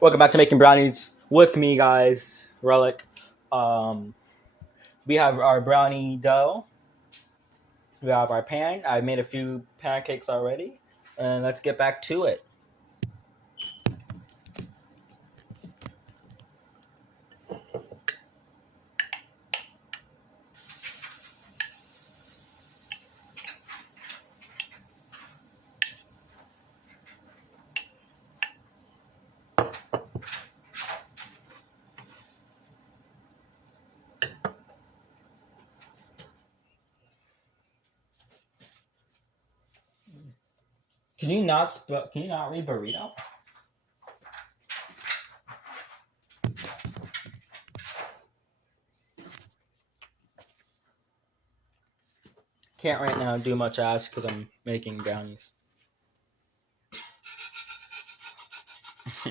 Welcome back to Making Brownies with me, guys. Relic. Um, we have our brownie dough. We have our pan. I made a few pancakes already, and let's get back to it. Can you not read burrito? Can't right now do much as because I'm making brownies.